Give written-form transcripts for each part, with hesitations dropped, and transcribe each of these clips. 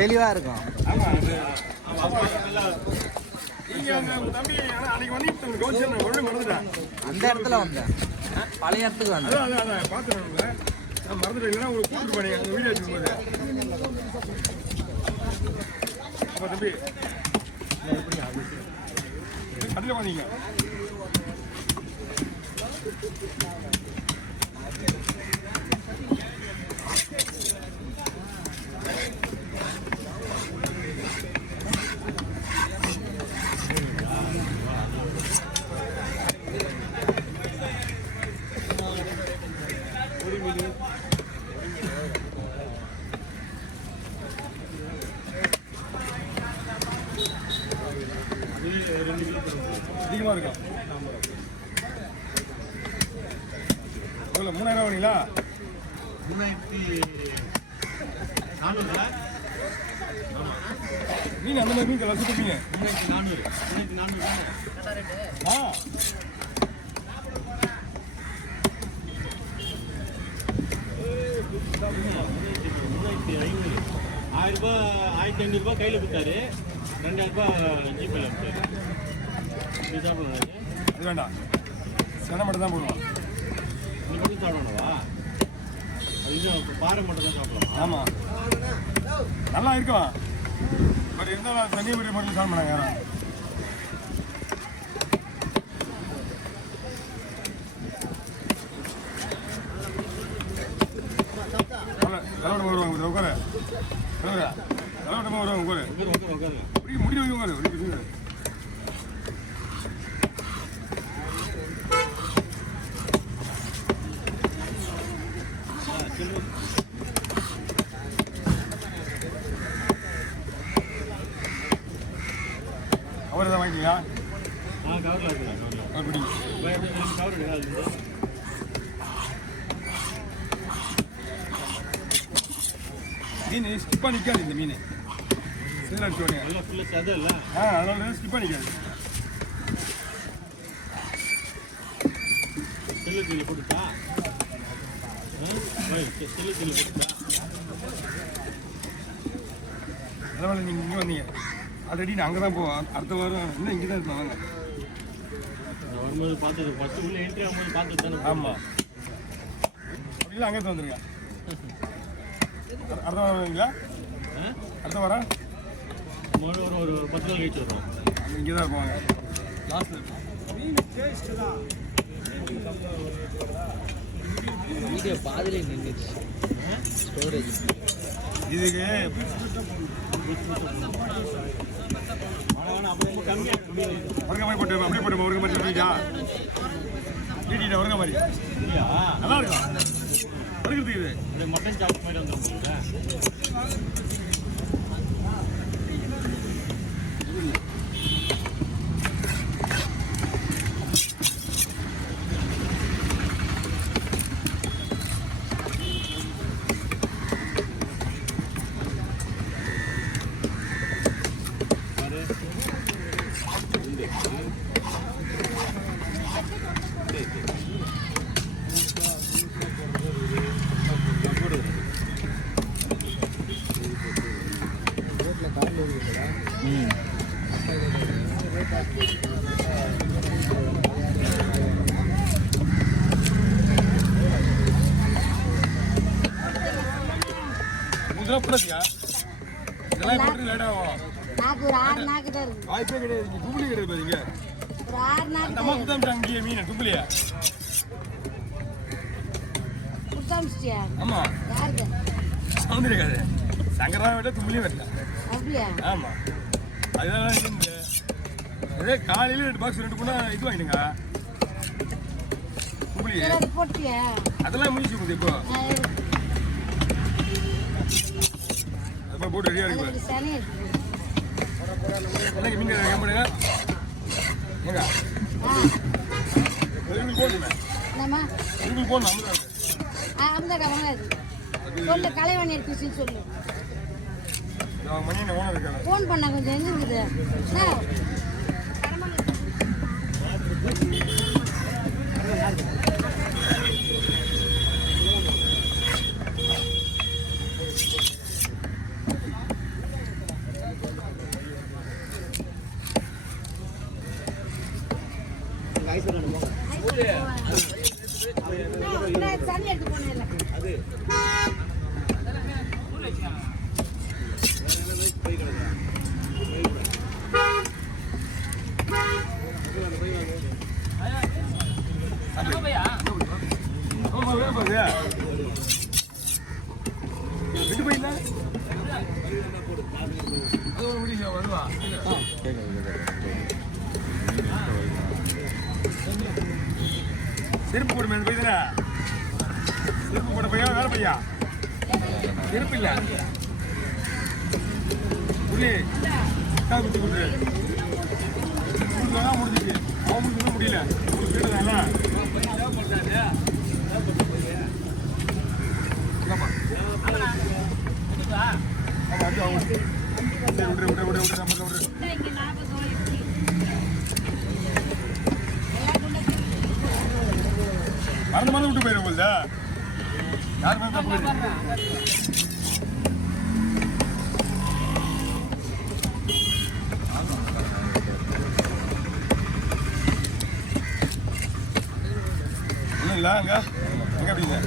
தெளிவா இருக்கும். அந்த இடத்துல வந்தேன், பழைய இடத்துக்கு வந்தேன். மறந்துட்டீங்கன்னா உங்களுக்கு கூப்பிட்டு பண்ணி அந்த வீடியோ வச்சுக்கும்போது தம்பி கடையில் வந்தீங்க. அதிகமாக இருக்கும். எவ்வளோ 3000 வாங்கிங்களா? 3400. மீன் அந்த மாதிரி மீன் கலர் சுற்றுப்பீங்க. 3400. ஆ 1500 ரூபாய் கையில் கொடுத்தாரு, 2000 ரூபாய் ஜிபேல கொடுத்தாரு. நீ சாப்பிடணும். அது வேண்டாம், சென்னை மட்டும் தான் போடுவோம். நீ மட்டும் சாப்பிடணுவா? அது பாறை மட்டும் தான் சாப்பிடலாம். ஆமாம், நல்லா இருக்கும். பட் இருந்தாலும் தண்ணி வீடு மட்டும் சாப்பிட மாட்டாங்க யாரும். தலைவட்டம் வருவாங்க உட்காரு. தலைவட்டமாக வருவாங்க உட்காரு. முடி வைக்க உட்காரு. கவர் எதாவது வாங்கிட்டீங்களா? கவரில் இருக்குதா? கவர் பிடிக்கும். கவர் எடுக்காது. மீன் ஸ்கிப்பாக நிற்காது. இந்த மீன் சில்லு அடிச்சு உடனே இல்லை. அதனால ஸ்கிப்பாக நிற்காது. செல்லு தீனி கொடுத்தா செல்லு தீனி கொடுத்தா அதனால நீங்கள் இங்கே வந்தீங்க. ஆல்ரெடி நான் அங்கே தான் போவோம். அடுத்த வாரம் இன்னும் இங்கே தான் இருப்பேன். வாங்க வரும்போது பார்த்து ஃபஸ்ட்டு உள்ளே என்ட்ரி ஆகும்போது பார்த்து தானே. ஆமாம், அப்படிலாம் அங்கே தான் வந்துருங்க. அடுத்த வாரம் வருவீங்களா? அடுத்த வாரம் ஒரு 10 நாள் கழிச்சு வரும். அங்கே இங்கே தான் இருப்பாங்க. லாஸ்ட்டில் வீடியோ பாதிலே நின்றுச்சு ஸ்டோரேஜ். இதுக்கு ஒருங்க மாதிரி போட்டு அப்படியே போட்டு ஒருங்க மாதிரி சொல்லிட்டா வீட்டிட்ட ஒருங்க மாதிரி நல்லா இருக்கும். ஒருங்கிறதுக்கு இது மட்டன் சாப்பிட்ட மாதிரி வந்துடும். இதெல்லாம் போட்டு லேட் ஆகும். வாய்ப்பே கிடையாது. தும்புலி கிடையாது பாருங்க. அந்த அம்மா குத்தாமிச்சு அங்கேயே மீன் தும்புலியா? ஆமா, சவுந்தரி இருக்காது. சங்கரா விட தும்புலியும் வரல. ஆமா, அதெல்லாம் இந்த அதே காலையில 2 பாக்ஸ் 2 பண்ணா இது வாங்கிடுங்க தும்புலி. அதெல்லாம் முடிச்சு கொடுத்து இப்போ அது போட்டு ரெடியா இருக்கு. என்னங்க மீன் கேட்பாடுங்க ஏங்க போட்டுமே உங்களுக்கு போடணும். சொல்லு கலைவாணி எடுத்துச்சுன்னு சொல்லு. மணி ஓனர் இருக்காங்க. ஃபோன் பண்ண கொஞ்சம் எங்க இருக்குது? தண்ணி எடுத்து போனேன் அது செருப்பு போடு மேல போய் தானே செருப்பு போட பையா வேலை பையா செருப்பு இல்ல புள்ளி குத்தி கொடுத்து முடிஞ்சிச்சு அவன் முடிஞ்சு முடியல கேட்டதாங்களா மறந்து மறந்து விட்டு போயிடும் போல்தா யார் மேலே தப்பு ஒன்றும் இல்லை அங்கே எங்கே அப்படிங்க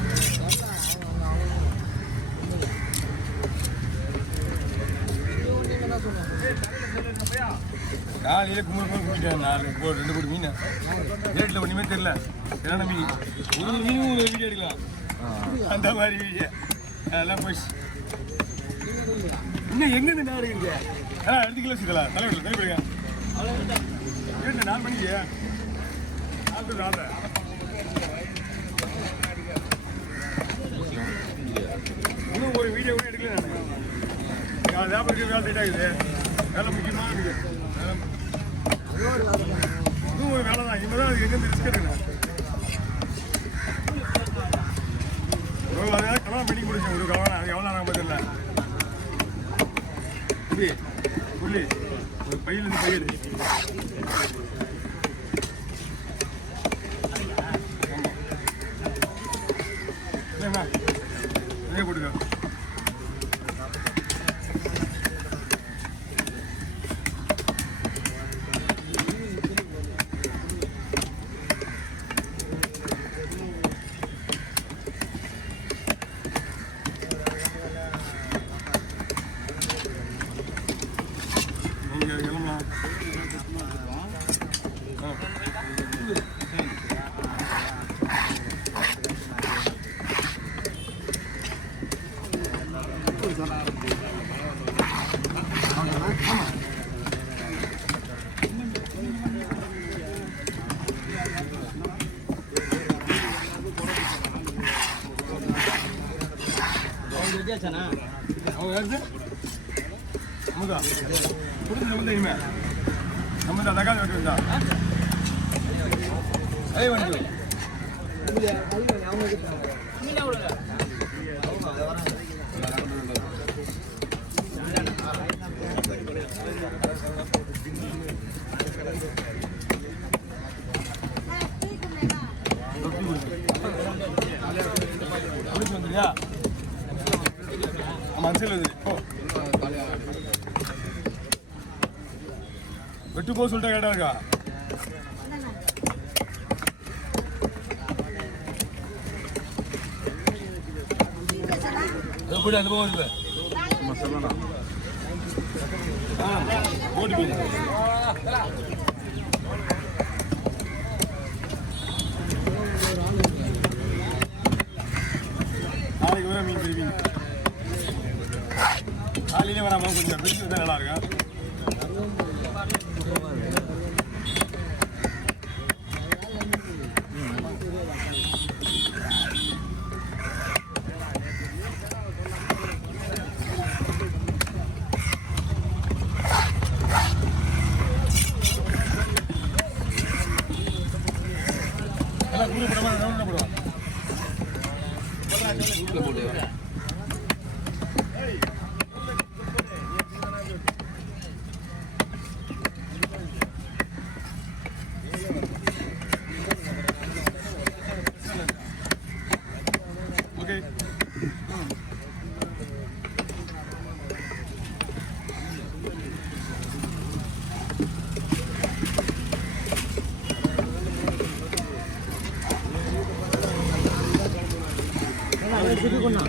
காலையில் கும்பல் குடிச்சிட்டேன் 2 கோடி மீன் ரேட்டில் ஒன்றுமே தெரியல ஏன்னா மீன் ஒரு மீனும் ஒரு வீடியோ எடுக்கலாம் அந்த மாதிரி வீடியோ அதெல்லாம் போயிடுச்சு இன்னும் எங்கேருந்து நான் எடுக்கிறீங்க எடுத்துக்கல வச்சுக்கலாம் தலைவடுங்க கேட்டு 4 மணிக்கு ஆட்டு இன்னும் ஒரு வீடியோ கூட எடுக்கல நான் வியாபாரத்துக்கு வேலை லேட் ஆகுது வேலை முக்கியமாக இருக்குது இதுவும் ஒரு வேலை தான் இனிமேல் தான் அது எங்கேருந்து ரிஸ்க் எடுக்கணும் அதனால கல்யாணம் பண்ணி கொடுங்க ஒரு கவனம் அது எவ்வளோ நாங்கள் தெரியல புள்ளி ஒரு பையிலேருந்து பயிர் ஆமாம் இல்லைண்ணா போட்டுக்க நம்ம தக்காளி வெட்டுந்தா அதே வந்து வந்துயா மனசில் வெட்டு போக சொல்லிட்டா கேட்டா இருக்கா அந்த போகுது போட்டு நாளைக்கு வர மீன் திரும்பி காலையிலே வராமல் கொஞ்சம் பிடிச்சி தான் நல்லா இருக்கும் சுற்றி கொண்டா